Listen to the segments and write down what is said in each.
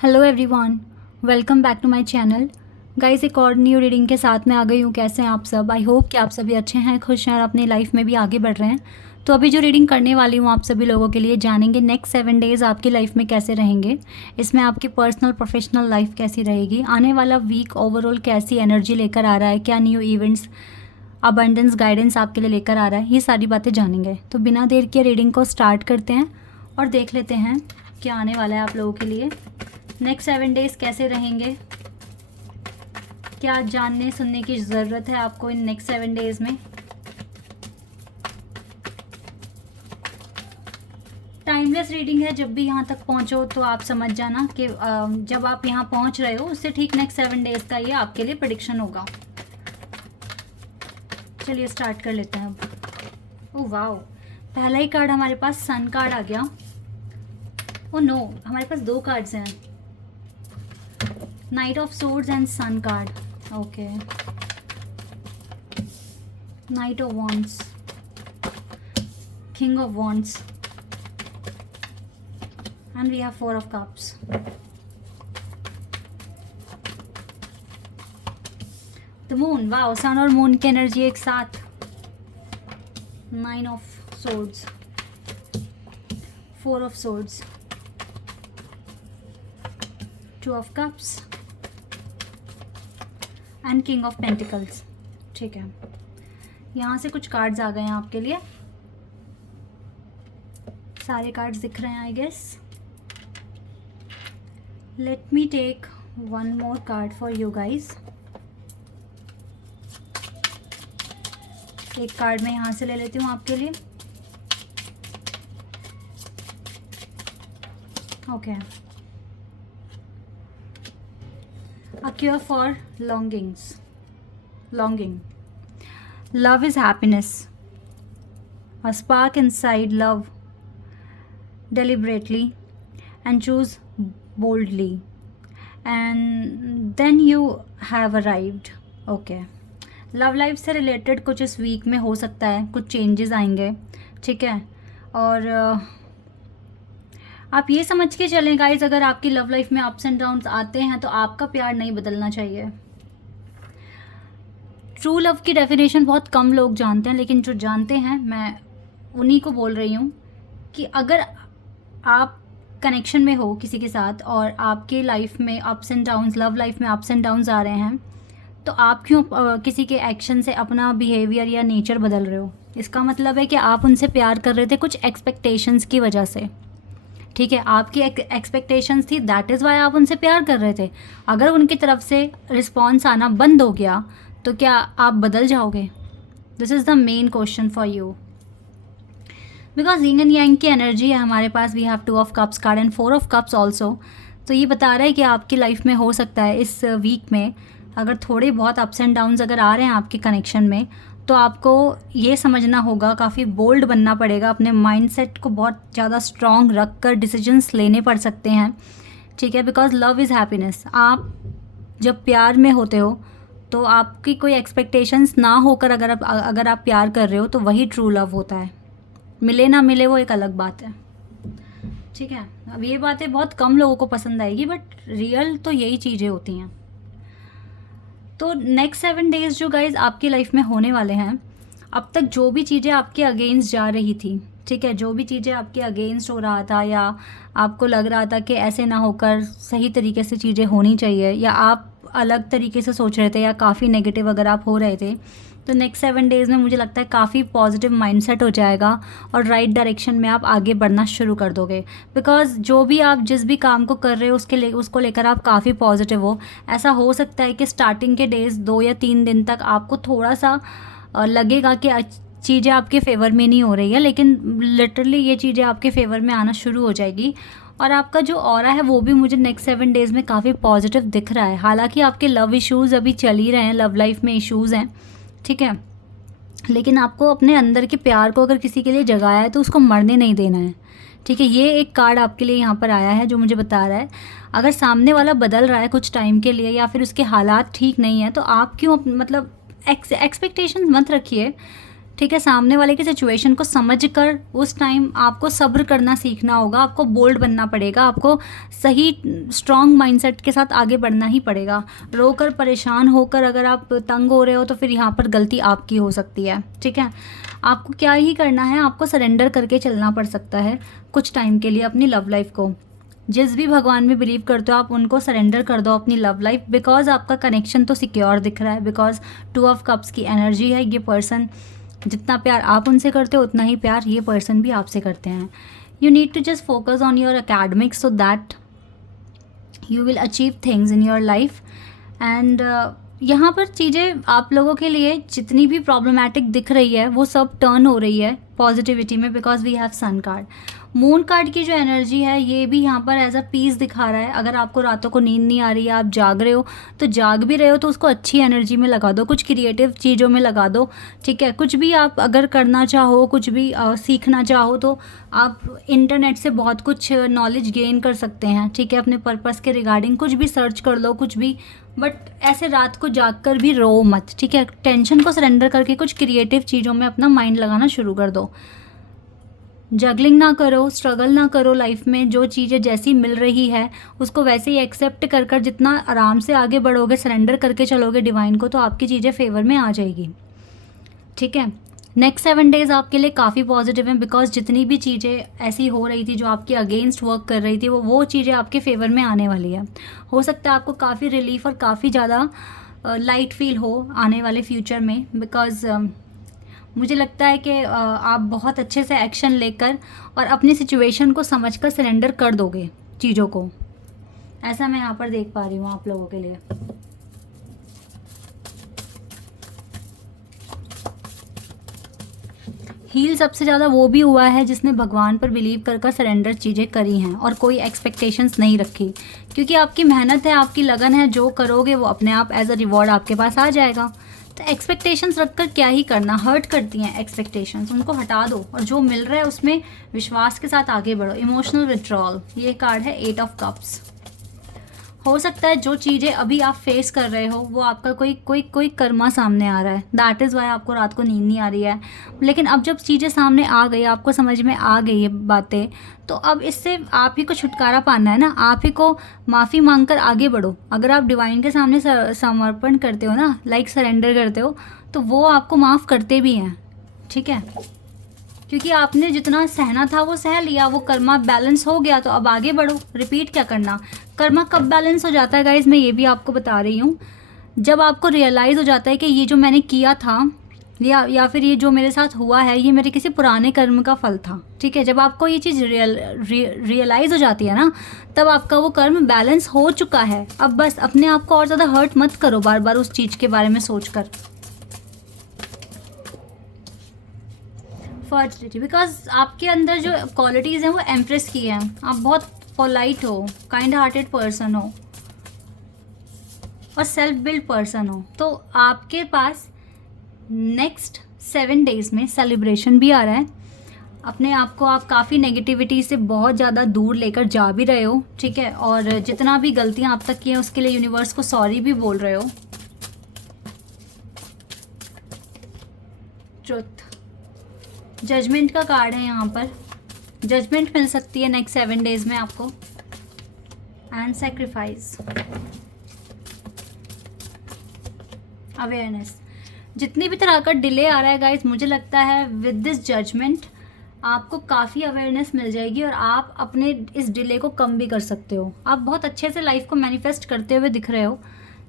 Hello everyone, welcome back to my channel. Guys, एक और new reading के साथ में आ गई हूँ। कैसे हैं आप सब? आई होप कि आप सभी अच्छे हैं, खुश हैं और अपनी लाइफ में भी आगे बढ़ रहे हैं। तो अभी जो रीडिंग करने वाली हूँ आप सभी लोगों के लिए, जानेंगे नेक्स्ट 7 डेज़ आपकी लाइफ में कैसे रहेंगे। इसमें आपकी पर्सनल प्रोफेशनल लाइफ कैसी रहेगी, आने वाला वीक ओवरऑल कैसी एनर्जी लेकर आ रहा है, क्या न्यू इवेंट्स, अबंडेंस, गाइडेंस आपके लिए लेकर आ रहा है, ये सारी बातें जानेंगे। तो बिना देर के रीडिंग को स्टार्ट करते हैं और देख लेते हैं क्या आने वाला है आप लोगों के लिए। नेक्स्ट 7 डेज़ कैसे रहेंगे, क्या जानने सुनने की ज़रूरत है आपको इन नेक्स्ट 7 डेज़ में। टाइमलेस रीडिंग है। जब भी यहाँ तक पहुँचो तो आप समझ जाना कि जब आप यहाँ पहुँच रहे हो उससे ठीक नेक्स्ट 7 डेज़ का ये आपके लिए प्रेडिक्शन होगा। चलिए स्टार्ट कर लेते हैं अब। ओह वाओ, पहला ही कार्ड हमारे पास सन कार्ड आ गया। ओह नो, हमारे पास 2 कार्ड्स हैं, knight of swords and sun card. Okay, knight of wands, king of wands and we have 4 of cups. The moon, wow, sun और मून की energy एक साथ। 9 of swords, 4 of swords, 2 of cups and king of pentacles. ठीक है, यहाँ से कुछ cards आ गए हैं आपके लिए। सारे कार्ड्स दिख रहे हैं I guess. Let me take one more card for you guys. एक कार्ड मैं यहाँ से ले लेती हूँ आपके लिए। Okay, A cure for longing. Love is happiness. A spark inside love deliberately and choose boldly. And then you have arrived. Okay. Love life से रिलेटेड कुछ इस वीक में हो सकता है, कुछ चेंजेस आएंगे। ठीक है, और आप ये समझ के चलें गाइज, अगर आपकी लव लाइफ में अप्स एंड डाउन्स आते हैं तो आपका प्यार नहीं बदलना चाहिए। ट्रू लव की डेफिनेशन बहुत कम लोग जानते हैं, लेकिन जो जानते हैं मैं उन्हीं को बोल रही हूँ कि अगर आप कनेक्शन में हो किसी के साथ और आपके लाइफ में ups and downs, love life में अप्स एंड डाउन्स आ रहे हैं, तो आप क्यों किसी के एक्शन से अपना बिहेवियर या नेचर बदल रहे हो? इसका मतलब है कि आप उनसे प्यार कर रहे थे कुछ एक्सपेक्टेशंस की वजह से। ठीक है, आपकी एक्सपेक्टेशंस थी, दैट इज़ वाई आप उनसे प्यार कर रहे थे। अगर उनकी तरफ से रिस्पॉन्स आना बंद हो गया तो क्या आप बदल जाओगे? This is the main question for you, because yin and yang की एनर्जी है हमारे पास। We have 2 of cups card and 4 of cups also. तो ये बता रहा है कि आपकी लाइफ में हो सकता है इस वीक में अगर थोड़े बहुत अप्स एंड डाउन्स अगर आ रहे हैं आपके कनेक्शन में, तो आपको ये समझना होगा, काफ़ी बोल्ड बनना पड़ेगा, अपने माइंडसेट को बहुत ज़्यादा स्ट्रॉन्ग रख कर डिसीजंस लेने पड़ सकते हैं। ठीक है, बिकॉज लव इज़ हैप्पीनेस। आप जब प्यार में होते हो तो आपकी कोई एक्सपेक्टेशंस ना होकर अगर आप प्यार कर रहे हो तो वही ट्रू लव होता है। मिले ना मिले वो एक अलग बात है। ठीक है, अब ये बातें बहुत कम लोगों को पसंद आएगी, बट रियल तो यही चीज़ें होती हैं। तो नेक्स्ट 7 डेज़ जो गाइज आपकी लाइफ में होने वाले हैं, अब तक जो भी चीज़ें आपके अगेंस्ट जा रही थी, ठीक है, जो भी चीज़ें आपके अगेंस्ट हो रहा था या आपको लग रहा था कि ऐसे ना होकर सही तरीके से चीज़ें होनी चाहिए, या आप अलग तरीके से सोच रहे थे या काफ़ी नेगेटिव अगर आप हो रहे थे, तो नेक्स्ट 7 डेज़ में मुझे लगता है काफ़ी पॉजिटिव माइंडसेट हो जाएगा और राइट डायरेक्शन में आप आगे बढ़ना शुरू कर दोगे। बिकॉज जो भी आप जिस भी काम को कर रहे हो उसको लेकर आप काफ़ी पॉजिटिव हो। ऐसा हो सकता है कि स्टार्टिंग के डेज़ 2 या 3 दिन तक आपको थोड़ा सा लगेगा कि चीज़ें आपके फेवर में नहीं हो रही है, लेकिन लिटरली ये चीज़ें आपके फेवर में आना शुरू हो जाएगी। और आपका जो ऑरा है वो भी मुझे नेक्स्ट 7 डेज़ में काफ़ी पॉजिटिव दिख रहा है। हालांकि आपके लव इश्यूज़ अभी चल ही रहे हैं, लव लाइफ में इश्यूज़ हैं, ठीक है, लेकिन आपको अपने अंदर के प्यार को अगर किसी के लिए जगाया है तो उसको मरने नहीं देना है। ठीक है, ये एक कार्ड आपके लिए यहाँ पर आया है जो मुझे बता रहा है अगर सामने वाला बदल रहा है कुछ टाइम के लिए या फिर उसके हालात ठीक नहीं है, तो आप क्यों मतलब एक्सपेक्टेशन मत रखिए। ठीक है। सामने वाले की सिचुएशन को समझकर उस टाइम आपको सब्र करना सीखना होगा, आपको बोल्ड बनना पड़ेगा, आपको सही स्ट्रॉन्ग माइंडसेट के साथ आगे बढ़ना ही पड़ेगा। रोकर परेशान होकर अगर आप तंग हो रहे हो तो फिर यहाँ पर गलती आपकी हो सकती है, ठीक है। आपको क्या ही करना है, आपको सरेंडर करके चलना पड़ सकता है कुछ टाइम के लिए अपनी लव लाइफ को। जिस भी भगवान में बिलीव करते हो आप उनको सरेंडर कर दो अपनी लव लाइफ, बिकॉज आपका कनेक्शन तो सिक्योर दिख रहा है, बिकॉज 2 ऑफ कप्स की एनर्जी है। ये पर्सन, जितना प्यार आप उनसे करते हो उतना ही प्यार ये पर्सन भी आपसे करते हैं। You need to just focus on your academics so that you will achieve things in your life. And यहाँ पर चीज़ें आप लोगों के लिए जितनी भी प्रॉब्लमैटिक दिख रही है वो सब टर्न हो रही है पॉजिटिविटी में, because we have sun card. Moon card की जो एनर्जी है ये भी यहाँ पर एज अ पीस दिखा रहा है। अगर आपको रातों को नींद नहीं आ रही है, आप जाग रहे हो, तो जाग भी रहे हो तो उसको अच्छी एनर्जी में लगा दो, कुछ क्रिएटिव चीज़ों में लगा दो, ठीक है। कुछ भी आप अगर करना चाहो, कुछ भी सीखना चाहो तो आप इंटरनेट से बहुत कुछ नॉलेज गेन कर सकते हैं, ठीक है। अपने पर्पस के रिगार्डिंग कुछ भी सर्च कर लो, कुछ भी, बट ऐसे रात को जाग कर भी रो मत, ठीक है। टेंशन को सरेंडर करके कुछ क्रिएटिव चीज़ों में अपना माइंड लगाना शुरू कर दो। जगलिंग ना करो, स्ट्रगल ना करो लाइफ में। जो चीज़ें जैसी मिल रही है उसको वैसे ही एक्सेप्ट कर कर जितना आराम से आगे बढ़ोगे, सरेंडर करके चलोगे डिवाइन को, तो आपकी चीज़ें फेवर में आ जाएगी, ठीक है। नेक्स्ट 7 डेज़ आपके लिए काफ़ी पॉजिटिव हैं, बिकॉज जितनी भी चीज़ें ऐसी हो रही थी जो आपके अगेंस्ट वर्क कर रही थी वो चीज़ें आपके फेवर में आने वाली है। हो सकता है आपको काफ़ी रिलीफ और काफ़ी ज़्यादा लाइट फील हो आने वाले फ्यूचर में, बिकॉज मुझे लगता है कि आप बहुत अच्छे से एक्शन लेकर और अपनी सिचुएशन को समझकर सरेंडर कर दोगे चीज़ों को। ऐसा मैं यहाँ पर देख पा रही हूँ आप लोगों के लिए। हील सबसे ज़्यादा वो भी हुआ है जिसने भगवान पर बिलीव कर कर सरेंडर चीज़ें करी हैं और कोई एक्सपेक्टेशंस नहीं रखी, क्योंकि आपकी मेहनत है, आपकी लगन है, जो करोगे वो अपने आप एज अ रिवॉर्ड आपके पास आ जाएगा। तो एक्सपेक्टेशंस रखकर क्या ही करना, हर्ट करती हैं एक्सपेक्टेशंस, उनको हटा दो और जो मिल रहा है उसमें विश्वास के साथ आगे बढ़ो। इमोशनल विड्रॉल, ये कार्ड है 8 ऑफ कप्स। हो सकता है जो चीज़ें अभी आप फेस कर रहे हो वो आपका कोई कर्मा सामने आ रहा है, दैट इज़ वाई आपको रात को नींद नहीं आ रही है। लेकिन अब जब चीज़ें सामने आ गई, आपको समझ में आ गई ये बातें, तो अब इससे आप ही को छुटकारा पाना है ना, आप ही को माफ़ी मांगकर आगे बढ़ो। अगर आप डिवाइन के सामने समर्पण करते हो ना, लाइक सरेंडर करते हो, तो वो आपको माफ़ करते भी हैं, ठीक है। क्योंकि आपने जितना सहना था वो सह लिया, वो कर्मा बैलेंस हो गया, तो अब आगे बढ़ो। रिपीट क्या करना। कर्मा कब बैलेंस हो जाता है गाइज, मैं ये भी आपको बता रही हूँ, जब आपको रियलाइज़ हो जाता है कि ये जो मैंने किया था या फिर ये जो मेरे साथ हुआ है ये मेरे किसी पुराने कर्म का फल था, ठीक है। जब आपको ये चीज़ रियलाइज़ हो जाती है ना, तब आपका वो कर्म बैलेंस हो चुका है। अब बस अपने आप को और ज़्यादा हर्ट मत करो बार बार उस चीज़ के बारे में सोच कर। फर्टिलिटी, बिकॉज आपके अंदर जो क्वालिटीज़ हैं वो एम्प्रेस की हैं। आप बहुत पोलाइट हो, काइंड हार्टेड पर्सन हो और सेल्फ बिल्ड पर्सन हो, तो आपके पास नेक्स्ट 7 डेज़ में सेलिब्रेशन भी आ रहा है। अपने आप को आप काफ़ी नेगेटिविटी से बहुत ज़्यादा दूर लेकर जा भी रहे हो, ठीक है। और जितना भी गलतियाँ आप तक की हैं उसके लिए यूनिवर्स को सॉरी भी बोल रहे हो। ट्रुथ, जजमेंट का कार्ड है यहाँ पर। जजमेंट मिल सकती है नेक्स्ट 7 डेज़ में आपको। And sacrifice, awareness. जितनी भी तरह का डिले आ रहा है गाइस, मुझे लगता है विद दिस जजमेंट आपको काफ़ी अवेयरनेस मिल जाएगी और आप अपने इस डिले को कम भी कर सकते हो। आप बहुत अच्छे से लाइफ को मैनिफेस्ट करते हुए दिख रहे हो।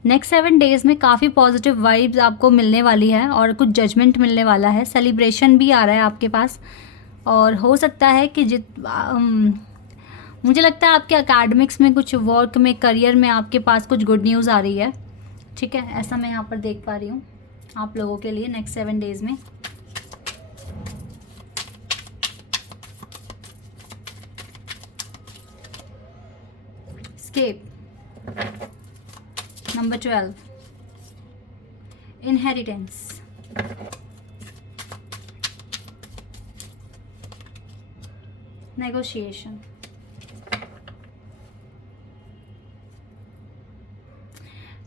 नेक्स्ट 7 डेज़ में काफ़ी पॉजिटिव वाइब्स आपको मिलने वाली है और कुछ जजमेंट मिलने वाला है। सेलिब्रेशन भी आ रहा है आपके पास, और हो सकता है कि मुझे लगता है आपके अकेडमिक्स में, कुछ वर्क में, करियर में आपके पास कुछ गुड न्यूज़ आ रही है, ठीक है। ऐसा मैं यहाँ पर देख पा रही हूँ आप लोगों के लिए नेक्स्ट 7 डेज़ में। Escape, number 12, inheritance, negotiation.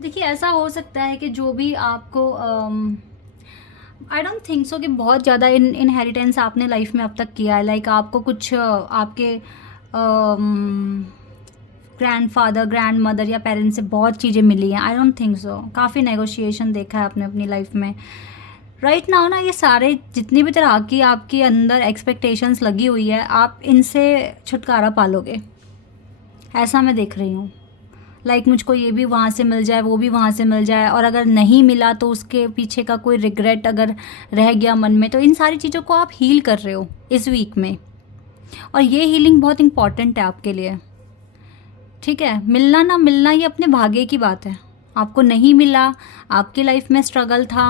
देखिए ऐसा हो सकता है कि जो भी आपको आई डोंट थिंक सो कि बहुत ज़्यादा इनहेरिटेंस आपने लाइफ में अब तक किया है। लाइक आपको कुछ आपके ग्रैंड फादर, ग्रैंड मदर या पेरेंट्स से बहुत चीज़ें मिली हैं। I don't think so. काफ़ी नेगोशिएशन देखा है आपने अपनी लाइफ में। राइट नाउ ना, ये सारे जितनी भी तरह की आपके अंदर एक्सपेक्टेशंस लगी हुई है, आप इनसे छुटकारा पालोगे, ऐसा मैं देख रही हूँ। लाइक मुझको ये भी वहाँ से मिल जाए, वो भी वहाँ से मिल जाए, और अगर नहीं मिला तो उसके पीछे का कोई रिग्रेट अगर रह गया मन में, तो इन सारी चीज़ों को आप हील कर रहे हो इस वीक में। और ये हीलिंग बहुत इंपॉर्टेंट है आपके लिए, ठीक है। मिलना ना मिलना ये अपने भाग्य की बात है। आपको नहीं मिला, आपकी लाइफ में स्ट्रगल था,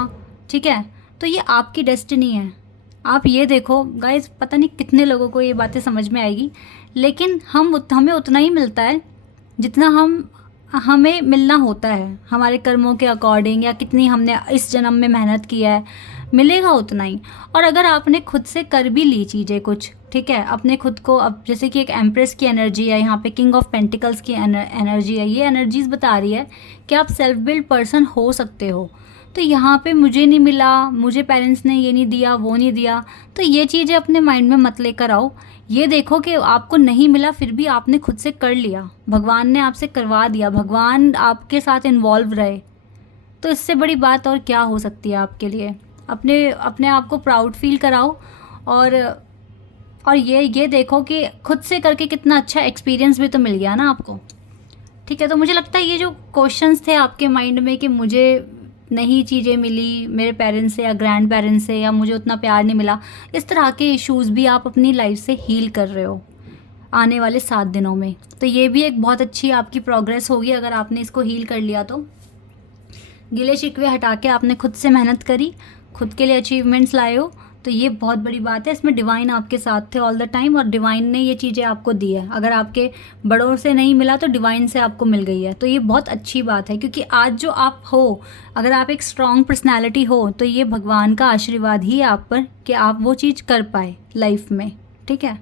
ठीक है, तो ये आपकी डेस्टिनी है। आप ये देखो गाइस, पता नहीं कितने लोगों को ये बातें समझ में आएगी, लेकिन हमें उतना ही मिलता है जितना हमें मिलना होता है हमारे कर्मों के अकॉर्डिंग, या कितनी हमने इस जन्म में मेहनत किया है, मिलेगा उतना ही। और अगर आपने खुद से कर भी ली चीज़ें कुछ, ठीक है, अपने खुद को, अब जैसे कि एक एम्प्रेस की एनर्जी है यहाँ पे, किंग ऑफ पेंटिकल्स की एनर्जी है, ये एनर्जीज बता रही है कि आप सेल्फ बिल्ड पर्सन हो सकते हो। तो यहाँ पे मुझे नहीं मिला, मुझे पेरेंट्स ने ये नहीं दिया, वो नहीं दिया, तो ये चीज़ें अपने माइंड में मत लेकर आओ। ये देखो कि आपको नहीं मिला, फिर भी आपने खुद से कर लिया, भगवान ने आपसे करवा दिया, भगवान आपके साथ इन्वॉल्व रहे, तो इससे बड़ी बात और क्या हो सकती है आपके लिए। अपने अपने आप को प्राउड फील कराओ, और ये देखो कि खुद से करके कितना अच्छा एक्सपीरियंस भी तो मिल गया ना आपको, ठीक है। तो मुझे लगता है ये जो क्वेश्चंस थे आपके माइंड में कि मुझे नहीं चीज़ें मिली मेरे पेरेंट्स से या ग्रैंड पेरेंट्स से, या मुझे उतना प्यार नहीं मिला, इस तरह के इश्यूज़ भी आप अपनी लाइफ से हील कर रहे हो आने वाले 7 दिनों में। तो ये भी एक बहुत अच्छी आपकी प्रोग्रेस होगी अगर आपने इसको हील कर लिया तो। गिले शिकवे हटा के आपने खुद से मेहनत करी, खुद के लिए अचीवमेंट्स लाए हो, तो ये बहुत बड़ी बात है। इसमें डिवाइन आपके साथ थे ऑल द टाइम, और डिवाइन ने ये चीज़ें आपको दी है। अगर आपके बड़ों से नहीं मिला तो डिवाइन से आपको मिल गई है, तो ये बहुत अच्छी बात है। क्योंकि आज जो आप हो, अगर आप एक स्ट्रॉन्ग पर्सनैलिटी हो, तो ये भगवान का आशीर्वाद ही है आप पर कि आप वो चीज़ कर पाए लाइफ में, ठीक है।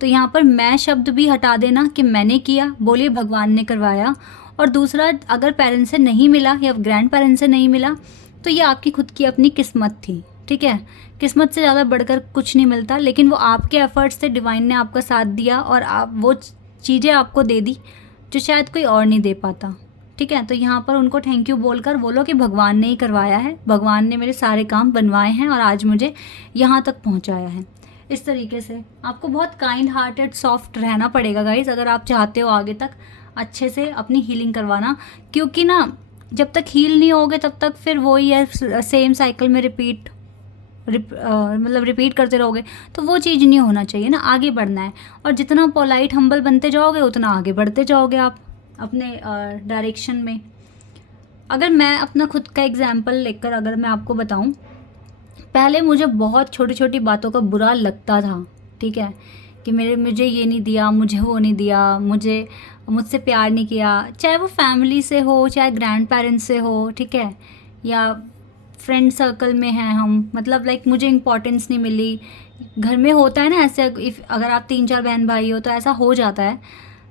तो यहाँ पर मैं शब्द भी हटा देना कि मैंने किया, बोलिए भगवान ने करवाया। और दूसरा, अगर पेरेंट्स से नहीं मिला या ग्रैंड पेरेंट्स से नहीं मिला, तो ये आपकी खुद की अपनी किस्मत थी, ठीक है। किस्मत से ज़्यादा बढ़कर कुछ नहीं मिलता, लेकिन वो आपके एफर्ट्स से डिवाइन ने आपका साथ दिया, और आप वो चीज़ें आपको दे दी जो शायद कोई और नहीं दे पाता, ठीक है। तो यहाँ पर उनको थैंक यू बोलकर बोलो कि भगवान ने ही करवाया है, भगवान ने मेरे सारे काम बनवाए हैं और आज मुझे यहाँ तक पहुँचाया है। इस तरीके से आपको बहुत काइंड हार्टेड, सॉफ्ट रहना पड़ेगा गाइज, अगर आप चाहते हो आगे तक अच्छे से अपनी हीलिंग करवाना। क्योंकि ना, जब तक हील नहीं होगे तब तक फिर वही है, सेम साइकिल में रिपीट करते रहोगे, तो वो चीज़ नहीं होना चाहिए ना, आगे बढ़ना है। और जितना पोलाइट हम्बल बनते जाओगे उतना आगे बढ़ते जाओगे आप अपने डायरेक्शन में। अगर मैं अपना खुद का एग्जाम्पल लेकर अगर मैं आपको बताऊं, पहले मुझे बहुत छोटी छोटी बातों का बुरा लगता था, ठीक है, कि मुझे ये नहीं दिया, मुझे वो नहीं दिया, मुझसे प्यार नहीं किया, चाहे वो फैमिली से हो, चाहे ग्रैंड पेरेंट्स से हो, ठीक है, या फ्रेंड सर्कल में हैं हम, मतलब लाइक मुझे इम्पोर्टेंस नहीं मिली। घर में होता है ना ऐसे, अगर आप 3-4 बहन भाई हो तो ऐसा हो जाता है,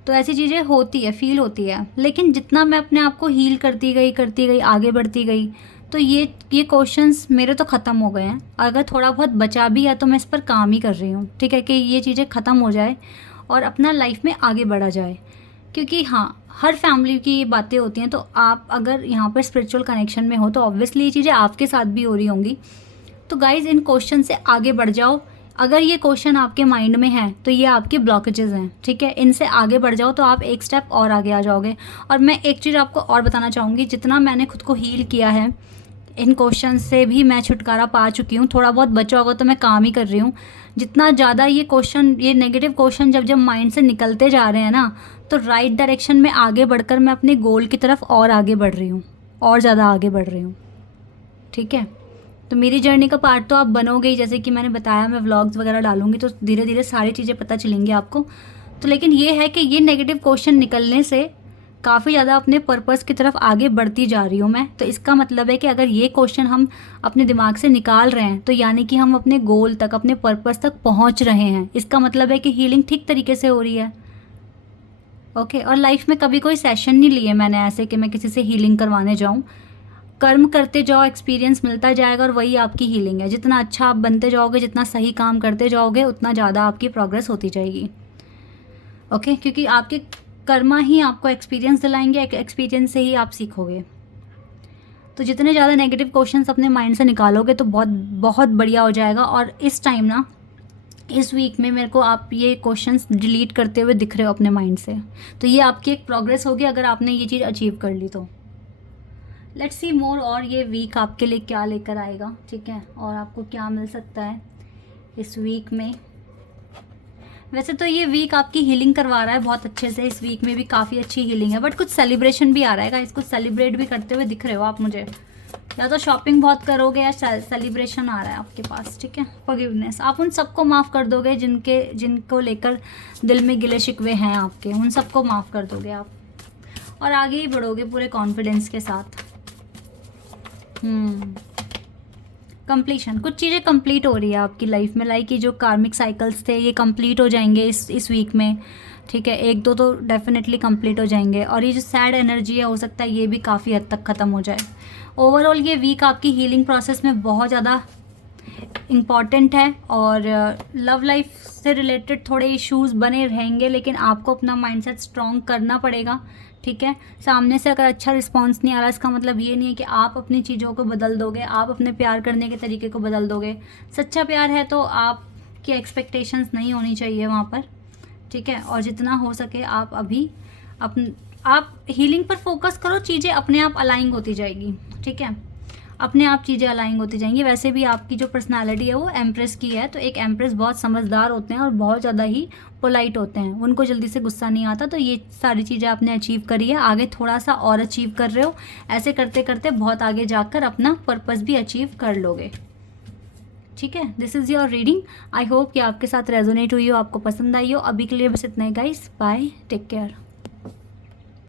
तो ऐसी चीज़ें होती है, फील होती है। लेकिन जितना मैं अपने आप को हील करती गई, आगे बढ़ती गई, तो ये क्वेश्चंस मेरे तो ख़त्म हो गए हैं। अगर थोड़ा बहुत बचा भी है तो मैं इस पर काम ही कर रही हूँ, ठीक है, कि ये चीज़ें ख़त्म हो जाए और अपना लाइफ में आगे बढ़ा जाए। क्योंकि हाँ, हर फैमिली की ये बातें होती हैं, तो आप अगर यहाँ पर स्पिरिचुअल कनेक्शन में हो तो ऑब्वियसली ये चीज़ें आपके साथ भी हो रही होंगी। तो गाइज़, इन क्वेश्चन से आगे बढ़ जाओ। अगर ये क्वेश्चन आपके माइंड में है तो ये आपके ब्लॉकेजेस हैं, ठीक है, इनसे आगे बढ़ जाओ तो आप एक स्टेप और आगे आ जाओगे। और मैं एक चीज़ आपको और बताना चाहूँगी, जितना मैंने खुद को हील किया है, इन क्वेश्चन से भी मैं छुटकारा पा चुकी हूँ। थोड़ा बहुत बचा होगा तो मैं काम ही कर रही हूँ। जितना ज़्यादा ये नेगेटिव क्वेश्चन जब माइंड से निकलते जा रहे हैं ना, तो राइट डायरेक्शन में आगे बढ़कर मैं अपने गोल की तरफ और आगे बढ़ रही हूँ, और ज़्यादा आगे बढ़ रही हूँ, ठीक है। तो मेरी जर्नी का पार्ट तो आप बनोगे ही, जैसे कि मैंने बताया, मैं व्लॉग्स वगैरह डालूंगी तो धीरे धीरे सारी चीज़ें पता चलेंगी आपको। तो लेकिन ये है कि ये नेगेटिव क्वेश्चन निकलने से काफ़ी ज़्यादा अपने पर्पस की तरफ आगे बढ़ती जा रही हूँ मैं। तो इसका मतलब है कि अगर ये क्वेश्चन हम अपने दिमाग से निकाल रहे हैं, तो यानी कि हम अपने गोल तक, अपने पर्पस तक पहुँच रहे हैं। इसका मतलब है कि हीलिंग ठीक तरीके से हो रही है, ओके। और लाइफ में कभी कोई सेशन नहीं लिए मैंने ऐसे कि मैं किसी से हीलिंग करवाने जाऊँ। कर्म करते जाओ, एक्सपीरियंस मिलता जाएगा और वही आपकी हीलिंग है। जितना अच्छा आप बनते जाओगे, जितना सही काम करते जाओगे, उतना ज़्यादा आपकी प्रोग्रेस होती जाएगी। ओके, क्योंकि आपके कर्मा ही आपको एक्सपीरियंस दिलाएंगे, एक्सपीरियंस से ही आप सीखोगे। तो जितने ज़्यादा नेगेटिव क्वेश्चंस अपने माइंड से निकालोगे तो बहुत बहुत बढ़िया हो जाएगा। और इस टाइम ना, इस वीक में मेरे को आप ये क्वेश्चंस डिलीट करते हुए दिख रहे हो अपने माइंड से, तो ये आपकी एक प्रोग्रेस होगी अगर आपने ये चीज़ अचीव कर ली तो। लेट्स सी मोर, और ये वीक आपके लिए क्या लेकर आएगा, ठीक है, और आपको क्या मिल सकता है इस वीक में। वैसे तो ये वीक आपकी हीलिंग करवा रहा है बहुत अच्छे से, इस वीक में भी काफ़ी अच्छी हीलिंग है, बट कुछ सेलिब्रेशन भी आ रहा है, इसको सेलिब्रेट भी करते हुए दिख रहे हो आप मुझे। या तो शॉपिंग बहुत करोगे या सेलिब्रेशन आ रहा है आपके पास, ठीक है। फॉरगिवनेस, आप उन सबको माफ़ कर दोगे जिनको लेकर दिल में गिले शिकवे हैं आपके, उन सबको माफ़ कर दोगे आप और आगे ही बढ़ोगे पूरे कॉन्फिडेंस के साथ। कंप्लीशन, कुछ चीज़ें कंप्लीट हो रही है आपकी लाइफ में, लाइक ये जो कार्मिक साइकिल्स थे ये कंप्लीट हो जाएंगे इस वीक में, ठीक है। एक दो तो डेफिनेटली कंप्लीट हो जाएंगे, और ये जो सैड एनर्जी है हो सकता है ये भी काफ़ी हद तक ख़त्म हो जाए। ओवरऑल ये वीक आपकी हीलिंग प्रोसेस में बहुत ज़्यादा इम्पॉर्टेंट है, और लव लाइफ से रिलेटेड थोड़े इश्यूज बने रहेंगे, लेकिन आपको अपना माइंडसेट स्ट्रॉन्ग करना पड़ेगा, ठीक है। सामने से अगर अच्छा रिस्पांस नहीं आ रहा, इसका मतलब ये नहीं है कि आप अपनी चीज़ों को बदल दोगे, आप अपने प्यार करने के तरीके को बदल दोगे। सच्चा प्यार है तो आपकी एक्सपेक्टेशंस नहीं होनी चाहिए वहाँ पर, ठीक है। और जितना हो सके आप अभी आप हीलिंग पर फोकस करो, चीज़ें अपने आप अलाइंग होती जाएगी, ठीक है, अपने आप चीज़ें अलाइंग होती जाएंगी। वैसे भी आपकी जो पर्सनालिटी है वो एम्प्रेस की है, तो एक एम्प्रेस बहुत समझदार होते हैं और बहुत ज़्यादा ही पोलाइट होते हैं, उनको जल्दी से गुस्सा नहीं आता। तो ये सारी चीज़ें आपने अचीव करी है, आगे थोड़ा सा और अचीव कर रहे हो, ऐसे करते करते बहुत आगे जाकर अपना पर्पस भी अचीव कर लोगे, ठीक है। This is your reading, I hope कि आपके साथ रेजोनेट हुई हो, आपको पसंद आई हो। अभी के लिए बस इतना ही गाइस, बाय, टेक केयर।